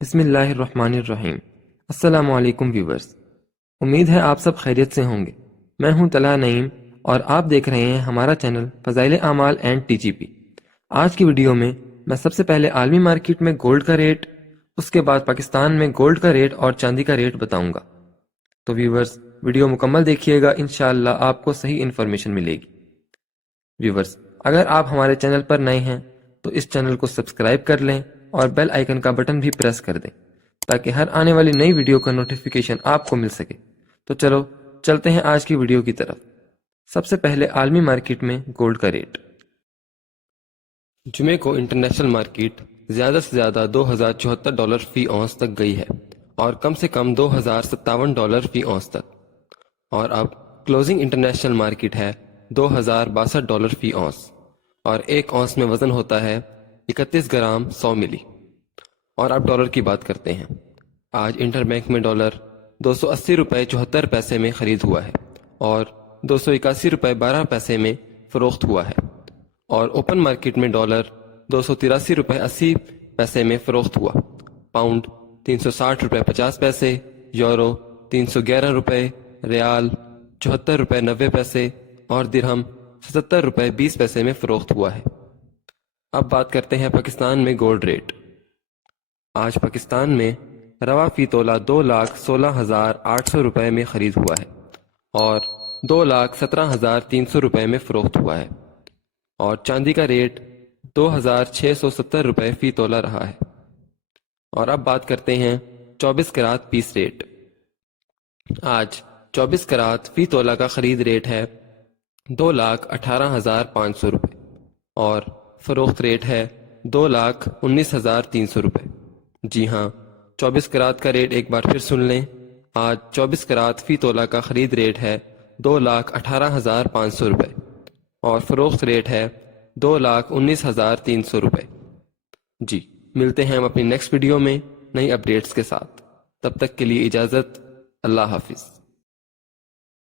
بسم اللہ الرحمن الرحیم۔ السلام علیکم ویورز، امید ہے آپ سب خیریت سے ہوں گے۔ میں ہوں طلحہ نعیم اور آپ دیکھ رہے ہیں ہمارا چینل فضائل اعمال اینڈ ٹی جی پی۔ آج کی ویڈیو میں میں سب سے پہلے عالمی مارکیٹ میں گولڈ کا ریٹ، اس کے بعد پاکستان میں گولڈ کا ریٹ اور چاندی کا ریٹ بتاؤں گا۔ تو ویورز ویڈیو مکمل دیکھیے گا، انشاءاللہ آپ کو صحیح انفارمیشن ملے گی۔ ویورز اگر آپ ہمارے چینل پر نئے ہیں تو اس چینل کو سبسکرائب کر لیں اور بیل آئیکن کا بٹن بھی پریس کر دیں تاکہ ہر آنے والی نئی ویڈیو کا نوٹیفیکیشن آپ کو مل سکے۔ تو چلو چلتے ہیں آج کی ویڈیو کی طرف۔ سب سے پہلے عالمی مارکیٹ میں گولڈ کا ریٹ۔ جمعے کو انٹرنیشنل مارکیٹ زیادہ سے زیادہ $2074 فی اونس تک گئی ہے اور کم سے کم $2057 فی اونس تک، اور اب کلوزنگ انٹرنیشنل مارکیٹ ہے $2062 فی اونس، اور ایک اونس میں وزن ہوتا ہے 31 گرام 100 ملی۔ اور اب ڈالر کی بات کرتے ہیں۔ آج انٹر بینک میں ڈالر $280.74 میں خرید ہوا ہے اور $281.12 میں فروخت ہوا ہے، اور اوپن مارکیٹ میں ڈالر $283.80 میں فروخت ہوا۔ پاؤنڈ $360.50، یورو $311، ریال $74.90 اور درہم $77.20 میں فروخت ہوا ہے۔ اب بات کرتے ہیں پاکستان میں گولڈ ریٹ۔ آج پاکستان میں رواں فی تولہ $2,16,800 میں خرید ہوا ہے اور $2,17,300 میں فروخت ہوا ہے، اور چاندی کا ریٹ $2,670 فی تولہ رہا ہے۔ اور اب بات کرتے ہیں 24 کراط پیس ریٹ۔ آج 24 کراط فی تولہ کا خرید ریٹ ہے $2,18,500 اور فروخت ریٹ ہے $2,19,300۔ جی ہاں، 24 کراط کا ریٹ ایک بار پھر سن لیں۔ آج 24 کراط فی تولہ کا خرید ریٹ ہے $2,18,500 اور فروخت ریٹ ہے $2,19,300۔ جی، ملتے ہیں ہم اپنی نیکسٹ ویڈیو میں نئی اپڈیٹس کے ساتھ۔ تب تک کے لیے اجازت، اللہ حافظ۔